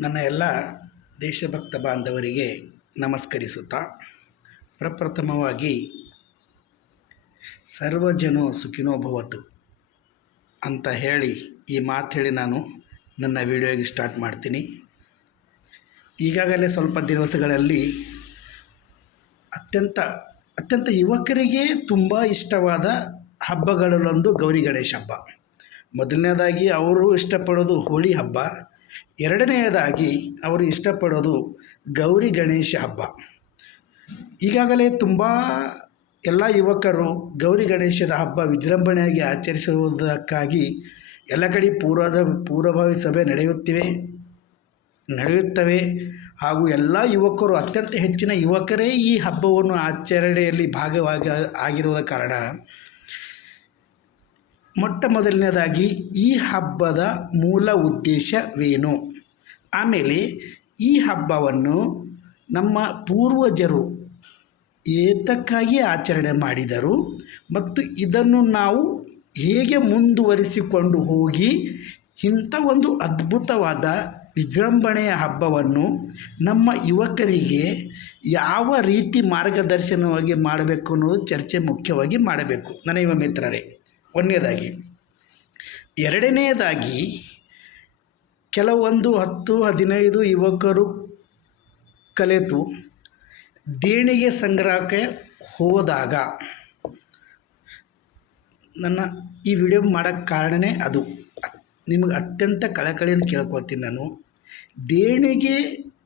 ನನ್ನ ಎಲ್ಲ ದೇಶಭಕ್ತ ಬಾಂಧವರಿಗೆ ನಮಸ್ಕರಿಸುತ್ತಾ, ಪ್ರಪ್ರಥಮವಾಗಿ ಸರ್ವಜನೋ ಸುಖಿನೋ ಭವತು ಅಂತ ಹೇಳಿ ಈ ಮಾತು ಹೇಳಿ ನಾನು ನನ್ನ ವಿಡಿಯೋಗೆ ಸ್ಟಾರ್ಟ್ ಮಾಡ್ತೀನಿ. ಈಗಾಗಲೇ ಸ್ವಲ್ಪ ದಿವಸಗಳಲ್ಲಿ ಅತ್ಯಂತ ಅತ್ಯಂತ ಯುವಕರಿಗೆ ತುಂಬ ಇಷ್ಟವಾದ ಹಬ್ಬಗಳಲ್ಲೊಂದು ಗೌರಿ ಗಣೇಶ ಹಬ್ಬ. ಮೊದಲನೇದಾಗಿ ಅವರು ಇಷ್ಟಪಡೋದು ಹೋಳಿ ಹಬ್ಬ. ಎರಡನೆಯದಾಗಿ ಅವರು ಇಷ್ಟಪಡೋದು ಗೌರಿ ಗಣೇಶ ಹಬ್ಬ. ಈಗಾಗಲೇ ತುಂಬ ಎಲ್ಲ ಯುವಕರು ಗೌರಿ ಗಣೇಶದ ಹಬ್ಬ ವಿಜೃಂಭಣೆಯಾಗಿ ಆಚರಿಸುವುದಕ್ಕಾಗಿ ಎಲ್ಲ ಕಡೆ ಪೂರ್ವದ ಪೂರ್ವಭಾವಿ ಸಭೆ ನಡೆಯುತ್ತಿವೆ, ನಡೆಯುತ್ತವೆ ಹಾಗೂ ಎಲ್ಲ ಯುವಕರು ಅತ್ಯಂತ ಹೆಚ್ಚಿನ ಯುವಕರೇ ಈ ಹಬ್ಬವನ್ನು ಆಚರಣೆಯಲ್ಲಿ ಭಾಗವಾಗಿ ಆಗಿರುವ ಕಾರಣ ಮೊಟ್ಟ ಮೊದಲನೇದಾಗಿ ಈ ಹಬ್ಬದ ಮೂಲ ಉದ್ದೇಶವೇನು? ಆಮೇಲೆ ಈ ಹಬ್ಬವನ್ನು ನಮ್ಮ ಪೂರ್ವಜರು ಏತಕ್ಕಾಗಿ ಆಚರಣೆ ಮಾಡಿದರು ಮತ್ತು ಇದನ್ನು ನಾವು ಹೇಗೆ ಮುಂದುವರಿಸಿಕೊಂಡು ಹೋಗಿ ಇಂಥ ಒಂದು ಅದ್ಭುತವಾದ ವಿಜೃಂಭಣೆಯ ಹಬ್ಬವನ್ನು ನಮ್ಮ ಯುವಕರಿಗೆ ಯಾವ ರೀತಿ ಮಾರ್ಗದರ್ಶನವಾಗಿ ಮಾಡಬೇಕು ಅನ್ನೋದು ಚರ್ಚೆ ಮುಖ್ಯವಾಗಿ ಮಾಡಬೇಕು. ನನ್ನ ಯುವ ಮಿತ್ರರೇ ಒಂದನೇದಾಗಿ, ಎರಡನೇದಾಗಿ ಕೆಲವೊಂದು ಹತ್ತು, ಹದಿನೈದು ಯುವಕರು ಕಲಿತು ದೇಣಿಗೆ ಸಂಗ್ರಹಕ್ಕೆ ಹೋದಾಗ, ನನ್ನ ಈ ವಿಡಿಯೋ ಮಾಡೋಕ್ಕೆ ಕಾರಣವೇ ಅದು. ನಿಮಗೆ ಅತ್ಯಂತ ಕಳಕಳಿಯಿಂದ ಕೇಳ್ಕೊತೀನಿ ನಾನು. ದೇಣಿಗೆ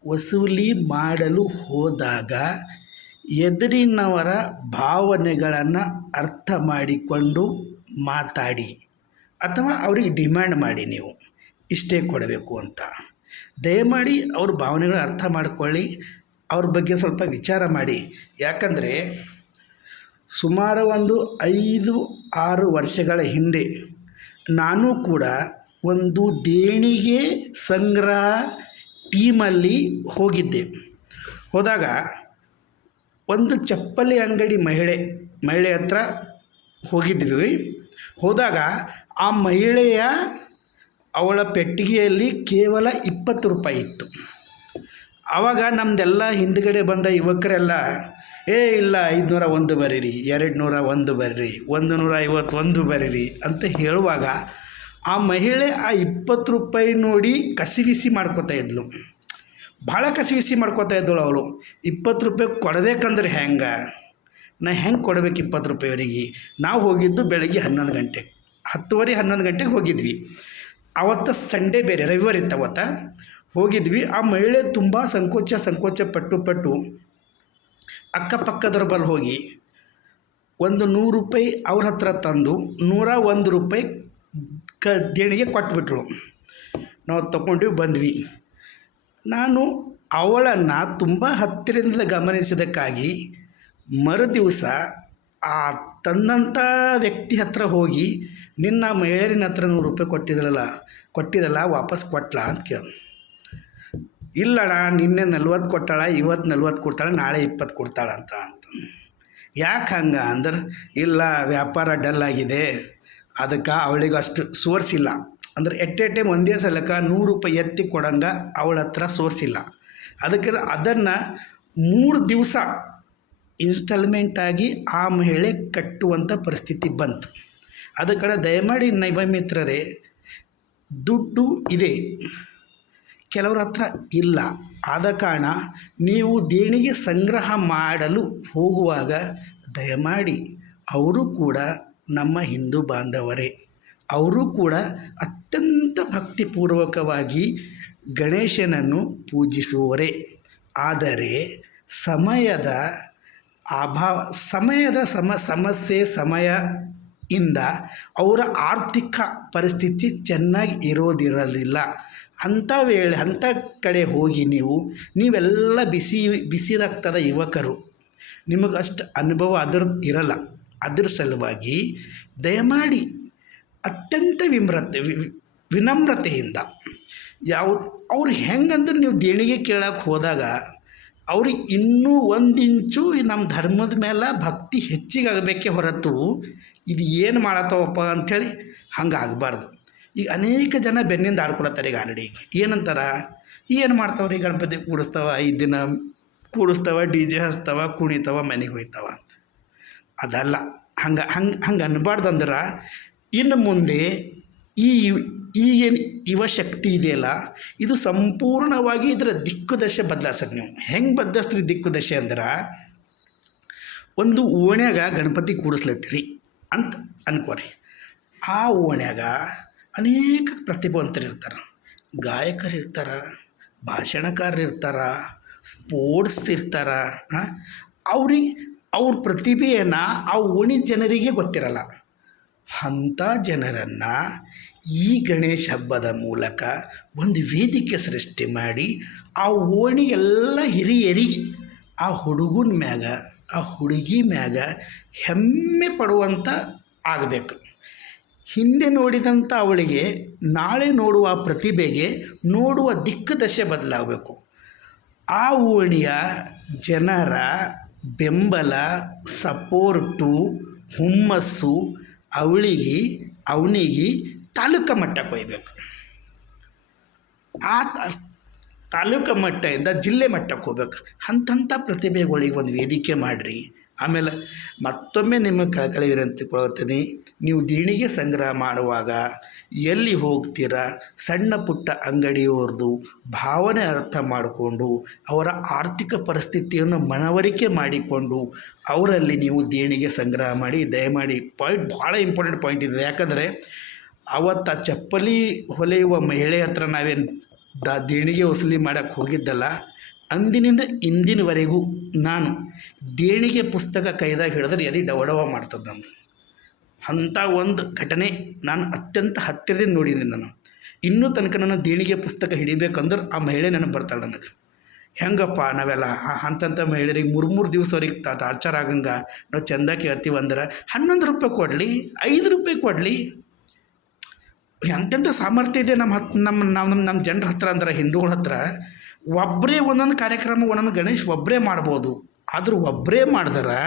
ವಸೂಲಿ ಮಾಡಲು ಹೋದಾಗ ಎದುರಿನವರ ಭಾವನೆಗಳನ್ನು ಅರ್ಥ ಮಾಡಿಕೊಂಡು ಮಾತಾಡಿ ಅಥವಾ ಅವ್ರಿಗೆ ಡಿಮ್ಯಾಂಡ್ ಮಾಡಿ ನೀವು, ಇಷ್ಟೇ ಕೊಡಬೇಕು ಅಂತ. ದಯಮಾಡಿ ಅವ್ರ ಭಾವನೆಗಳ ಅರ್ಥ ಮಾಡಿಕೊಳ್ಳಿ, ಅವ್ರ ಬಗ್ಗೆ ಸ್ವಲ್ಪ ವಿಚಾರ ಮಾಡಿ. ಯಾಕಂದರೆ ಸುಮಾರು ಒಂದು ಐದು, ಆರು ವರ್ಷಗಳ ಹಿಂದೆ ನಾನು ಕೂಡ ಒಂದು ದೇಣಿಗೆ ಸಂಗ್ರಹ ಟೀಮಲ್ಲಿ ಹೋಗಿದ್ದೆ. ಹೋದಾಗ ಒಂದು ಚಪ್ಪಲಿ ಅಂಗಡಿ ಮಹಿಳೆ ಮಹಿಳೆ ಹತ್ರ ಹೋಗಿದ್ವಿ. ಹೋದಾಗ ಆ ಮಹಿಳೆಯ ಅವಳ ಪೆಟ್ಟಿಗೆಯಲ್ಲಿ ಕೇವಲ ಇಪ್ಪತ್ತು ರೂಪಾಯಿ ಇತ್ತು. ಆವಾಗ ನಮ್ಮದೆಲ್ಲ ಹಿಂದ್ಗಡೆ ಬಂದ ಯುವಕರೆಲ್ಲ, ಏ, ಇಲ್ಲ, ಐದುನೂರ ಒಂದು ಬರೀರಿ ಎರಡು ನೂರ ಒಂದು ಬರ್ರಿ ಒಂದು ನೂರ ಐವತ್ತೊಂದು ಬರೀರಿ ಅಂತ ಹೇಳುವಾಗ ಆ ಮಹಿಳೆ ಆ ಇಪ್ಪತ್ತು ರೂಪಾಯಿ ನೋಡಿ ಕಸಿವಿಸಿ ಮಾಡ್ಕೋತಾ ಇದ್ಲು. ಭಾಳ ಕಸಿವಿಸಿ ಮಾಡ್ಕೋತಾ ಇದ್ದಳು ಅವಳು. ಇಪ್ಪತ್ತು ರೂಪಾಯಿ ಕೊಡಬೇಕಂದ್ರೆ ಹೆಂಗೆ? ನಾ ಹೆಂಗೆ ಕೊಡಬೇಕು ಇಪ್ಪತ್ತು ರೂಪಾಯಿವರೆಗೆ? ನಾವು ಹೋಗಿದ್ದು ಬೆಳಗ್ಗೆ ಹನ್ನೊಂದು ಗಂಟೆ. ಹತ್ತುವರೆ, ಹನ್ನೊಂದು ಗಂಟೆಗೆ ಹೋಗಿದ್ವಿ. ಆವತ್ತು ಸಂಡೇ ಬೇರೆ, ರವಿವಾರ ಇತ್ತು ಅವತ್ತ. ಹೋಗಿದ್ವಿ. ಆ ಮಹಿಳೆ ತುಂಬ ಸಂಕೋಚ ಸಂಕೋಚ ಪಟ್ಟು ಪಟ್ಟು ಅಕ್ಕಪಕ್ಕದವ್ರ ಬಲ್ಲಿ ಹೋಗಿ ಒಂದು ನೂರು ರೂಪಾಯಿ ಅವ್ರ ಹತ್ರ ತಂದು ನೂರ ಒಂದು ರೂಪಾಯಿ ಕ ದೇಣಿಗೆ ಕೊಟ್ಬಿಟ್ರು ನಾವು ತಗೊಂಡು ಬಂದ್ವಿ. ನಾನು ಅವಳನ್ನು ತುಂಬ ಹತ್ತಿರದಿಂದ ಗಮನಿಸಿದ್ದಕ್ಕಾಗಿ ಮರುದಿವಸ ಆ ತಂದಂಥ ವ್ಯಕ್ತಿ ಹತ್ರ ಹೋಗಿ ನಿನ್ನ ಮಹಿಳೆಯರಿನ ಹತ್ರ ನೂರು ರೂಪಾಯಿ ಕೊಟ್ಟಿದ್ರಲ್ಲ, ಕೊಟ್ಟಿದ್ದಲ್ಲ, ವಾಪಸ್ ಕೊಟ್ಲಾ ಅಂತ ಕೇಳ. ಇಲ್ಲಣ್ಣ, ನಿನ್ನೆ ನಲ್ವತ್ತು ಕೊಟ್ಟಾಳ, ಇವತ್ತು ನಲ್ವತ್ತು ಕೊಡ್ತಾಳೆ, ನಾಳೆ ಇಪ್ಪತ್ತು ಕೊಡ್ತಾಳ ಅಂತ ಅಂತ. ಯಾಕೆ ಹಂಗೆ ಅಂದ್ರೆ, ಇಲ್ಲ, ವ್ಯಾಪಾರ ಡಲ್ ಆಗಿದೆ, ಅದಕ್ಕೆ ಅವಳಿಗೆ ಅಷ್ಟು ಸೋರ್ಸಿಲ್ಲ ಅಂದ್ರೆ ಎಟ್ ಎ ಟೈಮ್ ಒಂದೇ ಸಲಕ್ಕೆ ನೂರು ರೂಪಾಯಿ ಎತ್ತಿ ಕೊಡಂಗೆ ಅವಳ ಹತ್ರ ಸೋರ್ಸಿಲ್ಲ ಅದಕ್ಕೆ ಅದನ್ನು ಮೂರು ದಿವಸ ಇನ್ಸ್ಟಾಲ್ಮೆಂಟಾಗಿ ಆ ಮಹಿಳೆ ಕಟ್ಟುವಂಥ ಪರಿಸ್ಥಿತಿ ಬಂತು. ಅದ ಕಡೆ ದಯಮಾಡಿ ನೈಬ ಮಿತ್ರರೇ ದುಡ್ಡು ಇದೆ. ಕೆಲವರ ಹತ್ರ ಇಲ್ಲ. ಆದ ಕಾರಣ ನೀವು ದೇಣಿಗೆ ಸಂಗ್ರಹ ಮಾಡಲು ಹೋಗುವಾಗ ದಯಮಾಡಿ ಅವರು ಕೂಡ ನಮ್ಮ ಹಿಂದೂ ಬಾಂಧವರೇ, ಅವರು ಕೂಡ ಅತ್ಯಂತ ಭಕ್ತಿಪೂರ್ವಕವಾಗಿ ಗಣೇಶನನ್ನು ಪೂಜಿಸುವರೇ ಆದರೆ ಸಮಯದ ಅಭಾವ ಸಮಯದ ಸಮ, ಸಮಸ್ಯೆ, ಸಮಯ ಇಂದ ಅವರ ಆರ್ಥಿಕ ಪರಿಸ್ಥಿತಿ ಚೆನ್ನಾಗಿ ಇರೋದಿರಲಿಲ್ಲ. ಅಂಥ ವೇಳೆ ಅಂಥ ಕಡೆ ಹೋಗಿ ನೀವು, ನೀವೆಲ್ಲ ಬಿಸಿ ಬಿಸಿ ರಕ್ತದ ಯುವಕರು. ನಿಮಗೆ ಅಷ್ಟು ಅನುಭವ ಅದ್ರ ಇರಲ್ಲ. ಅದ್ರ ಸಲುವಾಗಿ ದಯಮಾಡಿ ಅತ್ಯಂತ ವಿಮ್ರತೆ ವಿನಮ್ರತೆಯಿಂದ, ಯಾವ, ಅವ್ರು ಹೆಂಗಂದ್ರೆ ನೀವು ದೇಣಿಗೆ ಕೇಳಕ್ಕೆ ಹೋದಾಗ ಅವ್ರಿಗೆ ಇನ್ನೂ ಒಂದು ಇಂಚು ನಮ್ಮ ಧರ್ಮದ ಮೇಲೆ ಭಕ್ತಿ ಹೆಚ್ಚಿಗೆ ಆಗಬೇಕೇ ಹೊರತು ಇದು ಏನು ಮಾಡತ್ತವಪ್ಪ ಅಂಥೇಳಿ ಹಂಗೆ ಆಗಬಾರ್ದು ಈಗ ಅನೇಕ ಜನ ಬೆನ್ನಿಂದ ಆಡ್ಕೊಳತ್ತಾರೆ ಈಗ ಆಲ್ರೆಡಿ ಏನಂತಾರೆ? ಏನು ಮಾಡ್ತಾವ್ರಿ ಗಣಪತಿ ಕೂಡಿಸ್ತಾವ ಐದು ದಿನ ಕೂಡಿಸ್ತಾವ, ಡಿ ಜೆ ಹಚ್ತಾವ, ಕುಣಿತಾವ, ಮನೆಗೆ ಹೋಯ್ತಾವ ಅದಲ್ಲ. ಹಂಗೆ ಹಂಗೆ ಹಂಗೆ ಅನ್ಬಾರ್ದಂದ್ರೆ ಇನ್ನು ಮುಂದೆ ಈ ಈಗೇನು ಇವ ಶಕ್ತಿ ಇದೆಯಲ್ಲ, ಇದು ಸಂಪೂರ್ಣವಾಗಿ ಇದರ ದಿಕ್ಕು ದಶೆ ಬದಲಾಸಕ್ಕೆ ನೀವು. ಹೆಂಗೆ ಬದಲಾಸ್ತೀರಿ ದಿಕ್ಕು ದಶೆ ಅಂದ್ರೆ, ಒಂದು ಓಣ್ಯಾಗ ಗಣಪತಿ ಕೂಡಿಸ್ಲತ್ತೀರಿ ಅಂತ ಅನ್ಕೋರಿ. ಆ ಓಣ್ಯಾಗ ಅನೇಕ ಪ್ರತಿಭಾವಂತರು ಇರ್ತಾರೆ. ಗಾಯಕರು ಇರ್ತಾರೆ, ಭಾಷಣಕಾರರು ಇರ್ತಾರ, ಸ್ಪೋರ್ಟ್ಸ್ ಇರ್ತಾರೆ ಅವ್ರಿಗೆ, ಅವ್ರ ಪ್ರತಿಭೆಯನ್ನು ಆ ಓಣಿ ಜನರಿಗೆ ಗೊತ್ತಿರಲ್ಲ. ಅಂಥ ಜನರನ್ನು ಈ ಗಣೇಶ ಹಬ್ಬದ ಮೂಲಕ ಒಂದು ವೇದಿಕೆ ಸೃಷ್ಟಿ ಮಾಡಿ ಆ ಓಣಿ ಎಲ್ಲ ಹಿರಿಯರಿಗೆ ಆ ಹುಡುಗನ ಮ್ಯಾಗ, ಆ ಹುಡುಗಿ ಮ್ಯಾಗ ಹೆಮ್ಮೆ ಪಡುವಂಥ ಆಗಬೇಕು. ಹಿಂದೆ ನೋಡಿದಂಥ ಅವಳಿಗೆ ನಾಳೆ ನೋಡುವ ಪ್ರತಿಭೆಗೆ ನೋಡುವ ದಿಕ್ಕು ದಶೆ ಬದಲಾಗಬೇಕು. ಆ ಓಣಿಯ ಜನರ ಬೆಂಬಲ, ಸಪೋರ್ಟು, ಹುಮ್ಮಸ್ಸು, ಅವಳಿಗೆ, ಅವನಿಗೆ ತಾಲೂಕು ಮಟ್ಟಕ್ಕೆ ಒಯ್ಬೇಕು ಆ ತಾಲೂಕ ಮಟ್ಟದಿಂದ ಜಿಲ್ಲೆ ಮಟ್ಟಕ್ಕೆ ಹೋಗ್ಬೇಕು. ಅಂಥಂಥ ಪ್ರತಿಭೆಗಳಿಗೆ ಒಂದು ವೇದಿಕೆ ಮಾಡಿರಿ. ಆಮೇಲೆ ಮತ್ತೊಮ್ಮೆ ನಿಮ್ಮ ಕಳಕಳಿ ವಿನಂತಿ ಕೊಡ್ತೀನಿ, ನೀವು ದೇಣಿಗೆ ಸಂಗ್ರಹ ಮಾಡುವಾಗ ಎಲ್ಲಿ ಹೋಗ್ತೀರಾ, ಸಣ್ಣ ಪುಟ್ಟ ಅಂಗಡಿಯವ್ರದ್ದು ಭಾವನೆ ಅರ್ಥ ಮಾಡಿಕೊಂಡು ಅವರ ಆರ್ಥಿಕ ಪರಿಸ್ಥಿತಿಯನ್ನು ಮನವರಿಕೆ ಮಾಡಿಕೊಂಡು ಅವರಲ್ಲಿ ನೀವು ದೇಣಿಗೆ ಸಂಗ್ರಹ ಮಾಡಿ, ದಯಮಾಡಿ ಪಾಯಿಂಟ್ ಭಾಳ ಇಂಪಾರ್ಟೆಂಟ್ ಪಾಯಿಂಟ್ ಇದೆ ಯಾಕಂದರೆ ಅವತ್ತು ಆ ಚಪ್ಪಲಿ ಹೊಲೆಯುವ ಮಹಿಳೆ ಹತ್ರ ನಾವೇನು ದ ದೇಣಿಗೆ ವಸೂಲಿ ಮಾಡೋಕ್ಕೆ ಹೋಗಿದ್ದಲ್ಲ, ಅಂದಿನಿಂದ ಇಂದಿನವರೆಗೂ ನಾನು ದೇಣಿಗೆ ಪುಸ್ತಕ ಕೈದಾಗ ಹಿಡಿದ್ರೆ ಎದೆ ಡವಡವ ಮಾಡ್ತದೆ ನಾನು. ಅಂಥ ಒಂದು ಘಟನೆ ನಾನು ಅತ್ಯಂತ ಹತ್ತಿರದಿಂದ ನೋಡಿದ್ದೀನಿ ನಾನು. ಇನ್ನೂ ತನಕ ನಾನು ದೇಣಿಗೆ ಪುಸ್ತಕ ಹಿಡಿಬೇಕಂದ್ರೆ ಆ ಮಹಿಳೆ ನನಗೆ ಬರ್ತಾಳೆ ನನಗೆ. ಹೆಂಗಪ್ಪ ನಾವೆಲ್ಲ ಅಂತಂಥ ಮಹಿಳೆಯರಿಗೆ ಮೂರು ಮೂರು ದಿವಸ ಅವ್ರಿಗೆ ತಾ ಟಾರ್ಚರ್ ಆಗಂಗೆ ನಾವು ಚಂದ ಕೇಳ್ತೀವಿ ಹನ್ನೊಂದು ರೂಪಾಯಿ ಕೊಡಲಿ, ಐದು ರೂಪಾಯಿ ಕೊಡಲಿ. ಎಂತೆಂಥ ಸಾಮರ್ಥ್ಯ ಇದೆ ನಮ್ಮ ಹತ್ ನಮ್ಮ ನಾವು ನಮ್ಮ ನಮ್ಮ ಜನರ ಹತ್ರ ಅಂದ್ರೆ ಹಿಂದೂಗಳ ಹತ್ರ ಒಬ್ಬರೇ ಒಂದೊಂದು ಕಾರ್ಯಕ್ರಮ, ಒಂದೊಂದು ಗಣೇಶ್ ಒಬ್ಬರೇ ಮಾಡ್ಬೋದು. ಆದರೂ ಒಬ್ಬರೇ ಮಾಡಿದ್ರೆ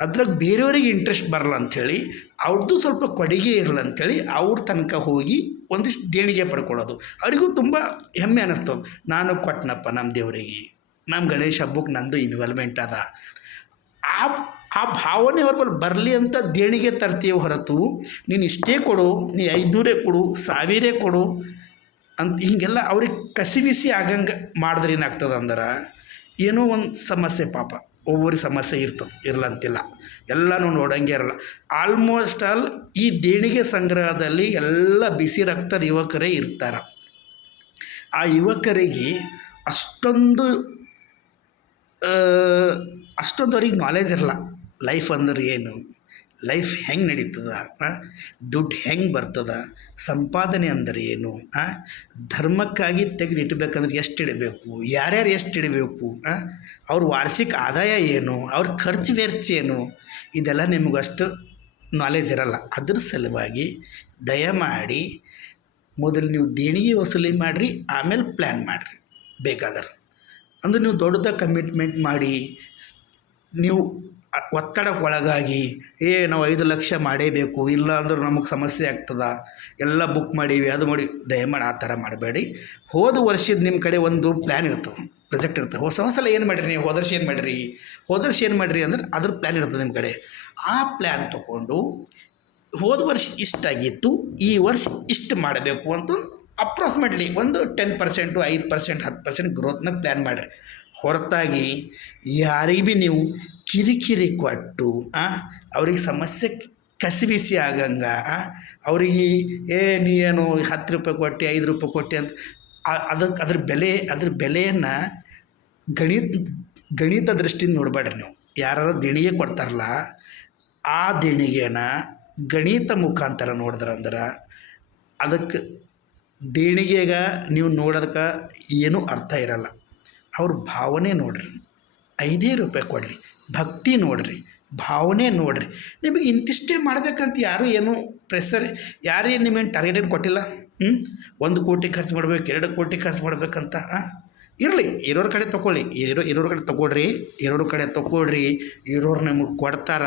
ಅದ್ರಾಗ ಬೇರೆಯವ್ರಿಗೆ ಇಂಟ್ರೆಸ್ಟ್ ಬರಲ್ಲ ಅಂಥೇಳಿ ಅವ್ರದ್ದು ಸ್ವಲ್ಪ ಕೊಡುಗೆ ಇರಲ್ಲ ಅಂಥೇಳಿ ಅವ್ರ ತನಕ ಹೋಗಿ ಒಂದಿಷ್ಟು ದೇಣಿಗೆ ಪಡ್ಕೊಳ್ಳೋದು. ಅವರಿಗೂ ತುಂಬ ಹೆಮ್ಮೆ ಅನ್ನಿಸ್ತದೆ ನಾನು ಕೊಟ್ಟನಪ್ಪ ನಮ್ಮ ದೇವರಿಗೆ ನಮ್ಮ ಗಣೇಶ ಹಬ್ಬಕ್ಕೆ ನಂದು ಇನ್ವಾಲ್ವ್ಮೆಂಟ್ ಅದ. ಆ ಆ ಭಾವನೆ ಅವ್ರ ಬರಲಿ ಅಂತ ದೇಣಿಗೆ ತರ್ತೀವಿ ಹೊರತು ನೀನು ಇಷ್ಟೇ ಕೊಡು, ನೀ ಐದುನೂರೇ ಕೊಡು, ಸಾವಿರೇ ಕೊಡು ಅಂತ ಹೀಗೆಲ್ಲ ಅವ್ರಿಗೆ ಕಸಿವಿಸಿ ಆಗಂಗೆ ಮಾಡಿದ್ರೆ ಏನಾಗ್ತದೆ ಅಂದ್ರೆ ಏನೋ ಒಂದು ಸಮಸ್ಯೆ ಪಾಪ. ಒಬ್ಬರಿಗೆ ಸಮಸ್ಯೆ ಇರ್ತದೆ, ಇರಲಂತಿಲ್ಲ. ಎಲ್ಲನೂ ನೋಡಂಗೆ ಇರಲ್ಲ. ಆಲ್ಮೋಸ್ಟ್ ಆಲ್ ಈ ದೇಣಿಗೆ ಸಂಗ್ರಹದಲ್ಲಿ ಎಲ್ಲ ಬಿಸಿ ರಕ್ತದ ಯುವಕರೇ ಇರ್ತಾರೆ. ಆ ಯುವಕರಿಗೆ ಅಷ್ಟೊಂದು ಅಷ್ಟೊಂದು ಅವ್ರಿಗೆ ನಾಲೆಜ್ ಇರಲ್ಲ. ಲೈಫ್ ಅಂದ್ರೆ ಏನು? ಲೈಫ್ ಹೆಂಗೆ ನಡೀತದ? ದುಡ್ಡು ಹೆಂಗೆ ಬರ್ತದ? ಸಂಪಾದನೆ ಅಂದರೆ ಏನು? ಧರ್ಮಕ್ಕಾಗಿ ತೆಗೆದಿಟ್ಬೇಕಂದ್ರೆ ಎಷ್ಟು ಇಡಬೇಕು ಯಾರ್ಯಾರು ಎಷ್ಟು ಇಡಬೇಕು? ಅವ್ರ ವಾರ್ಷಿಕ ಆದಾಯ ಏನು? ಅವ್ರ ಖರ್ಚು ವೆಚ್ಚ ಏನು? ಇದೆಲ್ಲ ನಿಮಗಷ್ಟು ನಾಲೆಜ್ ಇರಲ್ಲ. ಅದ್ರ ಸಲುವಾಗಿ ದಯಮಾಡಿ ಮೊದಲು ನೀವು ದೇಣಿಗೆ ವಸೂಲಿ ಮಾಡಿರಿ, ಆಮೇಲೆ ಪ್ಲ್ಯಾನ್ ಮಾಡಿರಿ. ಬೇಕಾದ್ರೆ. ಅಂದ್ರೆ ನೀವು ದೊಡ್ಡದಾಗಿ ಕಮಿಟ್ಮೆಂಟ್ ಮಾಡಿ, ನೀವು ಒತ್ತಡಕ್ಕೆ ಒಳಗಾಗಿ ಏ, ನಾವು ಐದು ಲಕ್ಷ ಮಾಡೇಬೇಕು, ಇಲ್ಲ ಅಂದ್ರೆ ನಮಗೆ ಸಮಸ್ಯೆ ಆಗ್ತದ, ಎಲ್ಲ ಬುಕ್ ಮಾಡೀವಿ, ಅದು ಮಾಡಿ, ದಯಮಾಡಿ ಆ ಥರ ಮಾಡಬೇಡಿ. ಹೋದ ವರ್ಷದ ನಿಮ್ಮ ಕಡೆ ಒಂದು ಪ್ಲ್ಯಾನ್ ಇರ್ತದೆ, ಪ್ರೊಜೆಕ್ಟ್ ಇರ್ತದೆ, ಹೊಸ ಹೊಸ ಸಲ ಏನು ಮಾಡಿರಿ ನೀವು, ಹೋದ ಏನು ಮಾಡಿರಿ? ಹೋದ ಏನು ಮಾಡಿರಿ ಅಂದ್ರೆ ಅದ್ರ ಪ್ಲ್ಯಾನ್ ಇರ್ತದೆ ನಿಮ್ಮ ಕಡೆ. ಆ ಪ್ಲ್ಯಾನ್ ತೊಗೊಂಡು, ಹೋದ ವರ್ಷ ಇಷ್ಟಾಗಿತ್ತು ಈ ವರ್ಷ ಇಷ್ಟು ಮಾಡಬೇಕು ಅಂತ ಅಪ್ರಾಕ್ಸಿಮೇಟ್ಲಿ ಒಂದು ಟೆನ್ ಪರ್ಸೆಂಟು, ಐದು ಪರ್ಸೆಂಟ್, ಹತ್ತು ಪರ್ಸೆಂಟ್ ಗ್ರೋತ್ನ ಪ್ಲ್ಯಾನ್ ಮಾಡಿರಿ. ಹೊರತಾಗಿ, ಯಾರಿಗೆ ಭೀ ನೀವು ಕಿರಿಕಿರಿ ಕೊಟ್ಟು ಅವ್ರಿಗೆ ಸಮಸ್ಯೆ ಕಸಿವಿಸಿ ಆಗಂಗ ಅವ್ರಿಗೆ, ಏ ನೀ ಏನು ಹತ್ತು ರೂಪಾಯಿ ಕೊಟ್ಟು, ಐದು ರೂಪಾಯಿ ಕೊಟ್ಟು ಅಂತ ಅದಕ್ಕೆ ಅದ್ರ ಬೆಲೆ, ಅದ್ರ ಬೆಲೆಯನ್ನು ಗಣಿತ ಗಣಿತ ದೃಷ್ಟಿಯಿಂದ ನೋಡಬೇಡ್ರಿ ನೀವು. ಯಾರು ದೇಣಿಗೆ ಕೊಡ್ತಾರಲ್ಲ, ಆ ದೇಣಿಗೆನ ಗಣಿತ ಮುಖಾಂತರ ನೋಡಿದ್ರಂದ್ರೆ ಅದಕ್ಕೆ ದೇಣಿಗೆಗ ನೀವು ನೋಡೋದಕ್ಕೆ ಏನೂ ಅರ್ಥ ಇರಲ್ಲ. ಅವ್ರ ಭಾವನೆ ನೋಡ್ರಿ ಐದೇ ರೂಪಾಯಿ ಕೊಡಲಿ. ಭಕ್ತಿ ನೋಡ್ರಿ, ಭಾವನೆ ನೋಡ್ರಿ. ನಿಮಗೆ ಇಂತಿಷ್ಟೇ ಮಾಡಬೇಕಂತ ಯಾರು ಏನು ಪ್ರೆಸರ್ ಯಾರೇ ನಿಮ್ಮೇನು ಟಾರ್ಗೆಟ್ ಏನು ಕೊಟ್ಟಿಲ್ಲ? ಹ್ಞೂ ಒಂದು ಕೋಟಿ ಖರ್ಚು ಮಾಡ್ಬೇಕು, ಎರಡು ಕೋಟಿ ಖರ್ಚು ಮಾಡ್ಬೇಕಂತ ಇರಲಿ, ಇರೋರ ಕಡೆ ತೊಗೊಳ್ಳಿ. ಇರೋ, ಇರೋರ ಕಡೆ ತೊಗೊಳ್ರಿ, ಇರೋರ ಕಡೆ ತೊಗೊಳ್ರಿ, ಇರೋರು ನಿಮಗೆ ಕೊಡ್ತಾರ,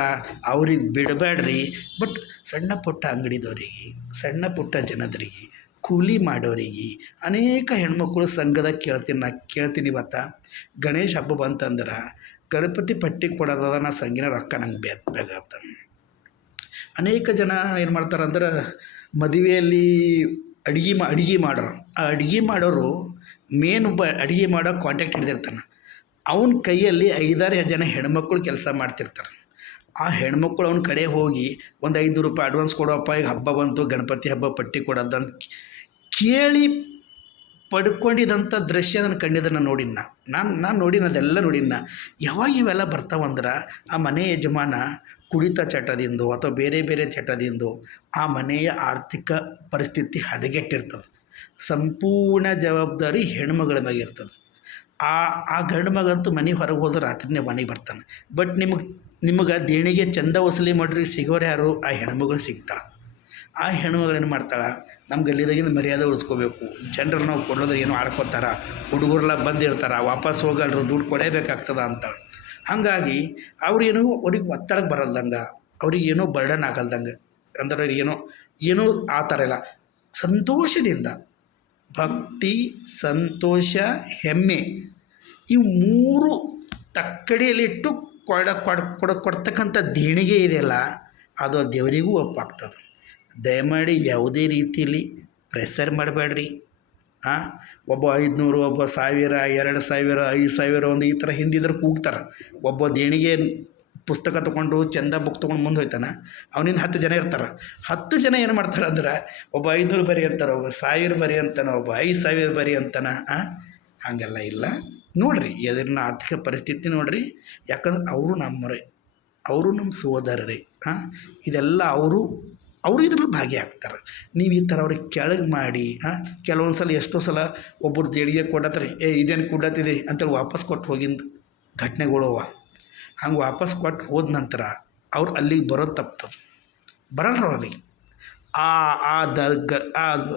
ಅವ್ರಿಗೆ ಬಿಡಬೇಡ್ರಿ. ಬಟ್ ಸಣ್ಣ ಪುಟ್ಟ ಅಂಗಡಿದವ್ರಿಗೆ, ಸಣ್ಣ ಪುಟ್ಟ ಜನದರಿಗೆ, ಕೂಲಿ ಮಾಡೋರಿಗೆ, ಅನೇಕ ಹೆಣ್ಮಕ್ಳು ಸಂಘದಾಗ ಕೇಳ್ತೀನಿ, ನಾ ಕೇಳ್ತೀನಿ ಇವತ್ತ. ಗಣೇಶ ಹಬ್ಬ ಬಂತಂದ್ರೆ ಗಣಪತಿ ಪಟ್ಟಿ ಕೊಡೋದದ ನಾ ಸಂಗಿನ ರೊಕ್ಕ ನಂಗೆ ಬೇಕ್ ಬೇಕಾಗ್ತ ಅನೇಕ ಜನ ಏನು ಮಾಡ್ತಾರೆ ಅಂದ್ರೆ ಮದುವೆಯಲ್ಲಿ ಅಡುಗೆ ಮಾ, ಅಡುಗೆ ಮಾಡೋರು. ಆ ಅಡುಗೆ ಮಾಡೋರು ಮೇನ್ ಒಬ್ಬ ಅಡುಗೆ ಮಾಡೋ ಕಾಂಟ್ಯಾಕ್ಟ್ ಹಿಡ್ದಿರ್ತಾನೆ. ಅವನ ಕೈಯಲ್ಲಿ ಐದಾರು ಜನ ಹೆಣ್ಮಕ್ಳು ಕೆಲಸ ಮಾಡ್ತಿರ್ತಾರೆ. ಆ ಹೆಣ್ಮಕ್ಳು ಅವನ ಕಡೆ ಹೋಗಿ ಒಂದು ಐದು ರೂಪಾಯಿ ಅಡ್ವಾನ್ಸ್ ಕೊಡೋಪ್ಪ, ಈಗ ಹಬ್ಬ ಬಂತು, ಗಣಪತಿ ಹಬ್ಬ ಪಟ್ಟಿ ಕೊಡೋದಂತ ಕೇಳಿ ಪಡ್ಕೊಂಡಿದ್ದಂಥ ದೃಶ್ಯ ನನ್ನ ಕಣ್ಣಿದ್ದನ್ನು ನೋಡಿನ ನಾನು ನಾನು ನೋಡಿನ ಅದೆಲ್ಲ ನೋಡಿನ ಯಾವಾಗ ಇವೆಲ್ಲ ಬರ್ತಾವಂದ್ರೆ ಆ ಮನೆ ಯಜಮಾನ ಕುಡಿತ ಚಟದಿಂದೋ ಅಥವಾ ಬೇರೆ ಬೇರೆ ಚಟದಿಂದೋ ಆ ಮನೆಯ ಆರ್ಥಿಕ ಪರಿಸ್ಥಿತಿ ಹದಗೆಟ್ಟಿರ್ತದೆ. ಸಂಪೂರ್ಣ ಜವಾಬ್ದಾರಿ ಹೆಣ್ಮಗಳ ಮ್ಯಾಗ ಇರ್ತದೆ. ಆ ಆ ಗಂಡು ಮಗಂತೂ ಮನೆ ಹೊರಗೆ ಹೋದ್ರೆ ರಾತ್ರಿನೇ ಮನೆಗೆ ಬರ್ತಾನೆ. ಬಟ್ ನಿಮಗೆ ನಿಮಗೆ ದೇಣಿಗೆ ಚಂದ ವಸೂಲಿ ಮಾಡ್ರಿ, ಸಿಗೋರು ಯಾರು? ಆ ಹೆಣ್ಮಗಳು ಸಿಗ್ತಾಳೆ. ಆ ಹೆಣ್ಮಗಳು ಏನು ಮಾಡ್ತಾಳೆ? ನಮ್ಮ ಗಲ್ಲಿದಾಗಿಂದ ಮರ್ಯಾದೆ ಉಳಿಸ್ಕೋಬೇಕು. ಜನರು ನಾವು ಕೊಡೋದ್ರೆ ಏನೋ ಆಡ್ಕೋತಾರ. ಹುಡುಗರೆಲ್ಲ ಬಂದಿರ್ತಾರೆ ವಾಪಸ್ ಹೋಗಲ್ರು ದುಡ್ಡು ಕೊಡೇಬೇಕಾಗ್ತದ ಅಂತಾಳೆ ಹಾಗಾಗಿ ಅವ್ರೇನು ಅವ್ರಿಗೆ ಒತ್ತಡಕ್ಕೆ ಬರಲ್ದಂಗೆ, ಅವ್ರಿಗೆ ಏನೋ ಬರ್ಡನ್ ಆಗಲ್ದಂಗೆ, ಅಂದ್ರೆ ಏನೋ ಏನೋ ಆ ಥರ ಇಲ್ಲ ಸಂತೋಷದಿಂದ, ಭಕ್ತಿ, ಸಂತೋಷ, ಹೆಮ್ಮೆ, ಈ ಮೂರು ತಕ್ಕಡಿಯಲ್ಲಿಟ್ಟು ಕೊಡ ಕೊಡ ಕೊಡ, ಕೊಡ್ತಕ್ಕಂಥ ದೇಣಿಗೆ ಇದೆಯಲ್ಲ, ಅದು ದೇವರಿಗೂ ಒಪ್ಪಾಗ್ತದೆ. ದಯಮಾಡಿ ಯಾವುದೇ ರೀತಿಯಲ್ಲಿ ಪ್ರೆಸರ್ ಮಾಡಬೇಡ್ರಿ. ಹಾಂ ಒಬ್ಬ ಐದುನೂರು, ಒಬ್ಬ ಸಾವಿರ, ಎರಡು ಸಾವಿರ, ಐದು ಸಾವಿರ ಒಂದು ಈ ಥರ ಹಿಂದಿದ್ರೆ ಕೂಗ್ತಾರೆ. ಒಬ್ಬ ದೇಣಿಗೆ ಪುಸ್ತಕ ತೊಗೊಂಡು ಚಂದ ಬುಕ್ ತೊಗೊಂಡು ಮುಂದೆ ಹೋಯ್ತಾನೆ ಅವನಿಂದ ಹತ್ತು ಜನ ಇರ್ತಾರೆ. ಹತ್ತು ಜನ ಏನು ಮಾಡ್ತಾರೆ ಅಂದ್ರೆ, ಒಬ್ಬ ಐದುನೂರು ಬರಿ ಅಂತಾರೆ ಒಬ್ಬ ಸಾವಿರ ಬರಿ ಅಂತಾನೆ, ಒಬ್ಬ ಐದು ಸಾವಿರ ಬರಿ ಅಂತಾನೆ ಹಾಂ ಹಾಗೆಲ್ಲ ಇಲ್ಲ. ನೋಡಿರಿ, ಎದುರಿನ ಆರ್ಥಿಕ ಪರಿಸ್ಥಿತಿ ನೋಡಿರಿ, ಯಾಕಂದ್ರೆ ಅವರು ನಮ್ಮರೇ, ಅವರು ನಮ್ಮ ಸೋದರರೇ ಹಾಂ ಇದೆಲ್ಲ ಅವರು ಅವರು ಇದ್ರಲ್ಲಿ ಭಾಗಿಯಾಗ್ತಾರೆ. ನೀವು ಈ ಥರ ಅವ್ರಿಗೆ ಕೆಳಗೆ ಮಾಡಿ ಹಾಂ ಕೆಲವೊಂದು ಸಲ ಎಷ್ಟೋ ಸಲ ಒಬ್ಬರು ದೇಡಿಗೆ ಕೊಡತ್ತಾರೆ, ಏ, ಇದೇನು ಕೊಡತ್ತಿದೆ ಅಂತೇಳಿ ವಾಪಸ್ ಕೊಟ್ಟು ಹೋಗಿಂದ ಘಟನೆಗಳು ಅವ. ಹಂಗೆ ವಾಪಸ್ ಕೊಟ್ಟು ಹೋದ ನಂತರ ಅವ್ರು ಅಲ್ಲಿಗೆ ಬರೋದು ತಪ್ತದೆ ಬರಲ್ರ ಅವ್ರಿಗೆ. ಆ ಆ ದರ್ಗ,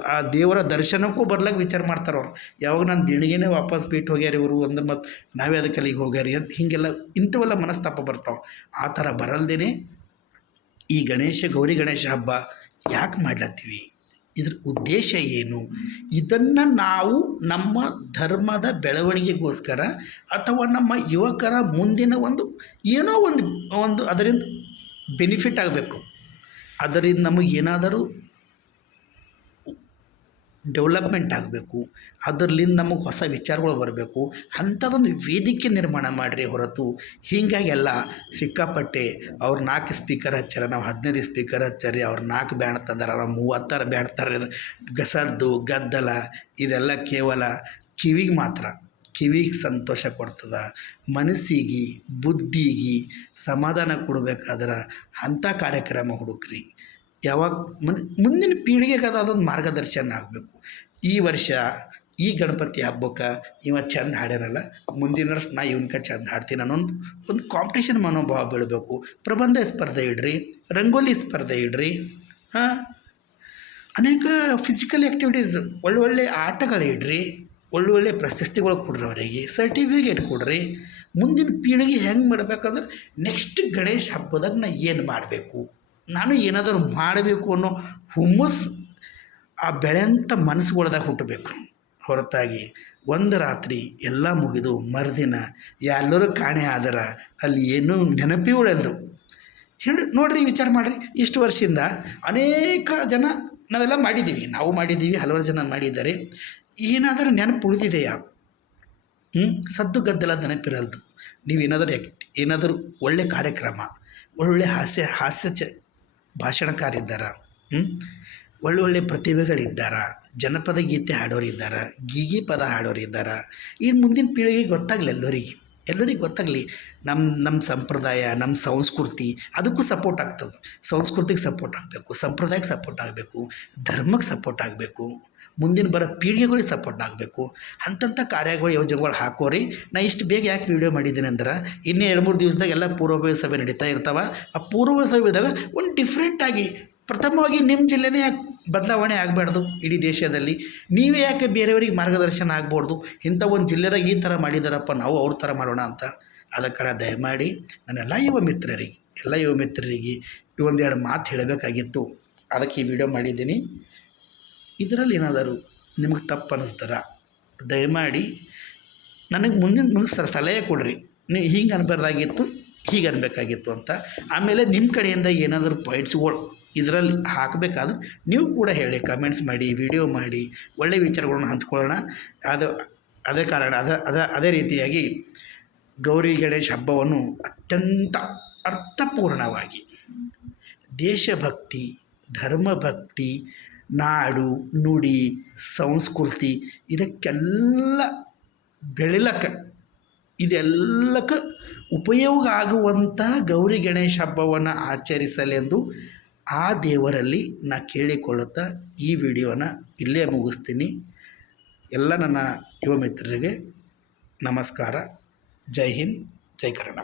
ಆ ದೇವರ ದರ್ಶನಕ್ಕೂ ಬರ್ಲಾಗ ವಿಚಾರ ಮಾಡ್ತಾರೆ ಅವ್ರು. ಯಾವಾಗ ನಾನು ದೇಣಿಗೆನೇ ವಾಪಸ್ ಬಿಟ್ಟು ಹೋಗ್ಯಾರ ಇವರು ಅಂದ್ರೆ ಮತ್ತು ನಾವೇ ಅದಕ್ಕೆ ಅಲ್ಲಿಗೆ ಹೋಗ್ಯಾರಿ ಅಂತ ಹೀಗೆಲ್ಲ ಇಂಥವೆಲ್ಲ ಮನಸ್ತಾಪ ಬರ್ತಾವೆ. ಆ ಥರ ಬರಲ್ದೇ ಈ ಗಣೇಶ ಗೌರಿ ಗಣೇಶ ಹಬ್ಬ ಯಾಕೆ ಮಾಡ್ಲತ್ತೀವಿ? ಇದ್ರ ಉದ್ದೇಶ ಏನು? ಇದನ್ನು ನಾವು ನಮ್ಮ ಧರ್ಮದ ಬೆಳವಣಿಗೆಗೋಸ್ಕರ ಅಥವಾ ನಮ್ಮ ಯುವಕರ ಮುಂದಿನ ಒಂದು ಏನೋ ಒಂದು ಒಂದು ಅದರಿಂದ ಬೆನಿಫಿಟ್ ಆಗಬೇಕು. ಅದರಿಂದ ನಮಗೆ ಏನಾದರೂ ಡೆವಲಪ್ಮೆಂಟ್ ಆಗಬೇಕು. ಅದರ್ಲಿಂದ ನಮಗೆ ಹೊಸ ವಿಚಾರಗಳು ಬರಬೇಕು. ಅಂಥದ್ದೊಂದು ವೇದಿಕೆ ನಿರ್ಮಾಣ ಮಾಡಿರಿ ಹೊರತು. ಹೀಗಾಗಿ ಎಲ್ಲ ಸಿಕ್ಕಾಪಟ್ಟೆ ಅವ್ರು ನಾಲ್ಕು ಸ್ಪೀಕರ್ ಹಚ್ಚಾರ ನಾವು ಹದಿನೈದು ಸ್ಪೀಕರ್ ಹಚ್ಚಾರಿ ಅವ್ರು ನಾಲ್ಕು ಬ್ಯಾಂಡ್ ತಂದಾರ ನಾವು ಮೂವತ್ತಾರು ಬ್ಯಾಂಡ್ ತರ ಗಸದ್ದು, ಗದ್ದಲ, ಇದೆಲ್ಲ ಕೇವಲ ಕಿವಿಗೆ ಮಾತ್ರ. ಕಿವಿಗೆ ಸಂತೋಷ ಕೊಡ್ತದೆ. ಮನಸ್ಸಿಗೆ, ಬುದ್ಧಿಗೆ ಸಮಾಧಾನ ಕೊಡಬೇಕಾದ್ರೆ ಅಂಥ ಕಾರ್ಯಕ್ರಮ ಹುಡುಕ್ರಿ. ಯಾವಾಗ ಮುಂದಿನ ಪೀಳಿಗೆಗೆ ಅದು ಅದೊಂದು ಮಾರ್ಗದರ್ಶನ ಆಗಬೇಕು. ಈ ವರ್ಷ ಈ ಗಣಪತಿ ಹಬ್ಬಕ್ಕೆ ಇವ ಚಂದ ಹಾಡ್ಯಾನಲ್ಲ, ಮುಂದಿನ ವರ್ಷ ನಾ ಇವನ್ಕ ಚಂದ ಹಾಡ್ತೀನಿ ಅನ್ನೋದು ಒಂದು ಕಾಂಪಿಟೇಷನ್ ಮನೋಭಾವ ಬೀಳಬೇಕು. ಪ್ರಬಂಧ ಸ್ಪರ್ಧೆ ಇಡ್ರಿ, ರಂಗೋಲಿ ಸ್ಪರ್ಧೆ ಇಡ್ರಿ, ಹಾಂ? ಅನೇಕ ಫಿಸಿಕಲ್ ಆ್ಯಕ್ಟಿವಿಟೀಸ್ ಒಳ್ಳೊಳ್ಳೆ ಆಟಗಳು ಇಡ್ರಿ ಒಳ್ಳೊಳ್ಳೆ ಪ್ರಶಸ್ತಿಗಳು ಕೊಡ್ರಿ ಅವರಿಗೆ ಸರ್ಟಿಫಿಕೇಟ್ ಕೊಡ್ರಿ. ಮುಂದಿನ ಪೀಳಿಗೆ ಹೆಂಗೆ ಮಾಡ್ಬೇಕಂದ್ರೆ ನೆಕ್ಸ್ಟ್ ಗಣೇಶ ಹಬ್ಬದಾಗ ನಾ ಏನು ಮಾಡಬೇಕು? ನಾನು ಏನಾದರೂ ಮಾಡಬೇಕು ಅನ್ನೋ ಹುಮ್ಮಸ್ಸು ಆ ಬೆಳೆಯಂಥ ಮನಸ್ಸುಗಳ್ದಾಗ ಹುಟ್ಟಬೇಕು. ಹೊರತಾಗಿ ಒಂದು ರಾತ್ರಿ ಎಲ್ಲ ಮುಗಿದು ಮರುದಿನ ಎಲ್ಲರೂ ಕಾಣೆ ಆದರ ಅಲ್ಲಿ ಏನೂ ನೆನಪಿ ಉಳಿಯಲ್ದು ಹೇಳಿ ನೋಡ್ರಿ, ವಿಚಾರ ಮಾಡಿರಿ. ಇಷ್ಟು ವರ್ಷದಿಂದ ಅನೇಕ ಜನ ನಾವೆಲ್ಲ ಮಾಡಿದ್ದೀವಿ. ನಾವು ಮಾಡಿದ್ದೀವಿ, ಹಲವಾರು ಜನ ಮಾಡಿದ್ದಾರೆ. ಏನಾದರೂ ನೆನಪು ಉಳಿದಿದೆಯಾ ಹ್ಞೂ ಸದ್ದು ಗದ್ದಲ ನೆನಪಿರಲ್ದು. ನೀವು ಏನಾದರೂ ಆ್ಯಕ್ಟ್ ಏನಾದರೂ ಒಳ್ಳೆಯ ಕಾರ್ಯಕ್ರಮ ಒಳ್ಳೆಯ ಹಾಸ್ಯ ಹಾಸ್ಯ ಚ ಭಾಷಣಕಾರಿದ್ದಾರ? ಹ್ಞೂ ಒಳ್ಳೊಳ್ಳೆ ಪ್ರತಿಭೆಗಳಿದ್ದಾರ, ಜನಪದ ಗೀತೆ ಹಾಡೋರು ಇದ್ದಾರೆ ಗೀಗಿ ಪದ ಹಾಡೋರು ಇದ್ದಾರೆ ಇನ್ನು ಮುಂದಿನ ಪೀಳಿಗೆಗೆ ಗೊತ್ತಾಗಲಿ ಎಲ್ಲರಿಗೆ. ಎಲ್ಲರಿಗೆ ಗೊತ್ತಾಗಲಿ ನಮ್ಮ ನಮ್ಮ ಸಂಪ್ರದಾಯ ನಮ್ಮ ಸಂಸ್ಕೃತಿ ಅದಕ್ಕೂ ಸಪೋರ್ಟ್ ಆಗ್ತದೆ. ಸಂಸ್ಕೃತಿಗೆ ಸಪೋರ್ಟ್ ಆಗಬೇಕು, ಸಂಪ್ರದಾಯಕ್ಕೆ ಸಪೋರ್ಟ್ ಆಗಬೇಕು, ಧರ್ಮಕ್ಕೆ ಸಪೋರ್ಟ್ ಆಗಬೇಕು. ಮುಂದಿನ ಬರೋ ಪೀಳಿಗೆಗಳಿಗೆ ಸಪೋರ್ಟ್ ಆಗಬೇಕು. ಅಂತಂಥ ಕಾರ್ಯಗಳು, ಯೋಜನೆಗಳು ಹಾಕೋರಿ. ನಾ ಇಷ್ಟು ಬೇಗ ಯಾಕೆ ವೀಡಿಯೋ ಮಾಡಿದ್ದೀನಿ ಅಂದ್ರೆ, ಇನ್ನೇ ಎರಡು ಮೂರು ದಿವಸದಾಗ ಎಲ್ಲ ಪೂರ್ವಭಾವಿ ಸಭೆ ನಡೀತಾ ಇರ್ತಾವೆ. ಆ ಪೂರ್ವ ಸಭೆದಾಗ ಒಂದು ಡಿಫ್ರೆಂಟಾಗಿ ಪ್ರಥಮವಾಗಿ ನಿಮ್ಮ ಜಿಲ್ಲೆನೇ ಬದಲಾವಣೆ ಆಗಬಾರ್ದು ಇಡೀ ದೇಶದಲ್ಲಿ? ನೀವೇ ಯಾಕೆ ಬೇರೆಯವರಿಗೆ ಮಾರ್ಗದರ್ಶನ ಆಗ್ಬಾರ್ದು? ಇಂಥ ಒಂದು ಜಿಲ್ಲೆದಾಗ ಈ ಥರ ಮಾಡಿದಾರಪ್ಪ, ನಾವು ಅವ್ರ ಥರ ಮಾಡೋಣ ಅಂತ. ಅದಕ್ಕೆ ದಯಮಾಡಿ ನನ್ನೆಲ್ಲ ಯುವ ಮಿತ್ರರಿಗೆ, ಎಲ್ಲ ಯುವ ಮಿತ್ರರಿಗೆ ಈ ಒಂದೆರಡು ಮಾತು ಹೇಳಬೇಕಾಗಿತ್ತು. ಅದಕ್ಕೆ ಈ ವಿಡಿಯೋ ಮಾಡಿದ್ದೀನಿ. ಇದರಲ್ಲಿ ಏನಾದರೂ ನಿಮಗೆ ತಪ್ಪು ಅನ್ನಿಸ್ತಾರ ದಯಮಾಡಿ ನನಗೆ ಮುಂದಿನ ಮುಂದೆ ಸಲಹೆ ಕೊಡ್ರಿ. ನೀ ಹಿಂಗೆ ಅನ್ಬಾರ್ದಾಗಿತ್ತು, ಹೀಗೆ ಅನ್ಬೇಕಾಗಿತ್ತು ಅಂತ. ಆಮೇಲೆ ನಿಮ್ಮ ಕಡೆಯಿಂದ ಏನಾದರೂ ಪಾಯಿಂಟ್ಸ್ಗಳು ಇದರಲ್ಲಿ ಹಾಕಬೇಕಾದ್ರೆ ನೀವು ಕೂಡ ಹೇಳಿ ಕಮೆಂಟ್ಸ್ ಮಾಡಿ ವಿಡಿಯೋ ಮಾಡಿ ಒಳ್ಳೆಯ ವಿಚಾರಗಳನ್ನ ಹಂಚ್ಕೊಳ್ಳೋಣ. ಅದು, ಅದೇ ಕಾರಣ, ಅದ ಅದ, ಅದೇ ರೀತಿಯಾಗಿ ಗೌರಿ ಗಣೇಶ ಹಬ್ಬವನ್ನು ಅತ್ಯಂತ ಅರ್ಥಪೂರ್ಣವಾಗಿ ದೇಶಭಕ್ತಿ, ಧರ್ಮಭಕ್ತಿ, ನಾಡು, ನುಡಿ, ಸಂಸ್ಕೃತಿ ಇದಕ್ಕೆಲ್ಲ ಬೆಳಿಲಕ್ಕ, ಇದೆಲ್ಲಕ್ಕೆ ಉಪಯೋಗ ಆಗುವಂಥ ಗೌರಿ ಗಣೇಶ ಹಬ್ಬವನ್ನು ಆಚರಿಸಲೆಂದು ಆ ದೇವರಲ್ಲಿ ನಾ ಕೇಳಿಕೊಳ್ಳುತ್ತಾ ಈ ವಿಡಿಯೋನ ಇಲ್ಲೇ ಮುಗಿಸ್ತೀನಿ. ಎಲ್ಲ ನನ್ನ ಯುವ ಮಿತ್ರರಿಗೆ ನಮಸ್ಕಾರ. ಜೈ ಹಿಂದ್, ಜೈ ಕನ್ನಡ.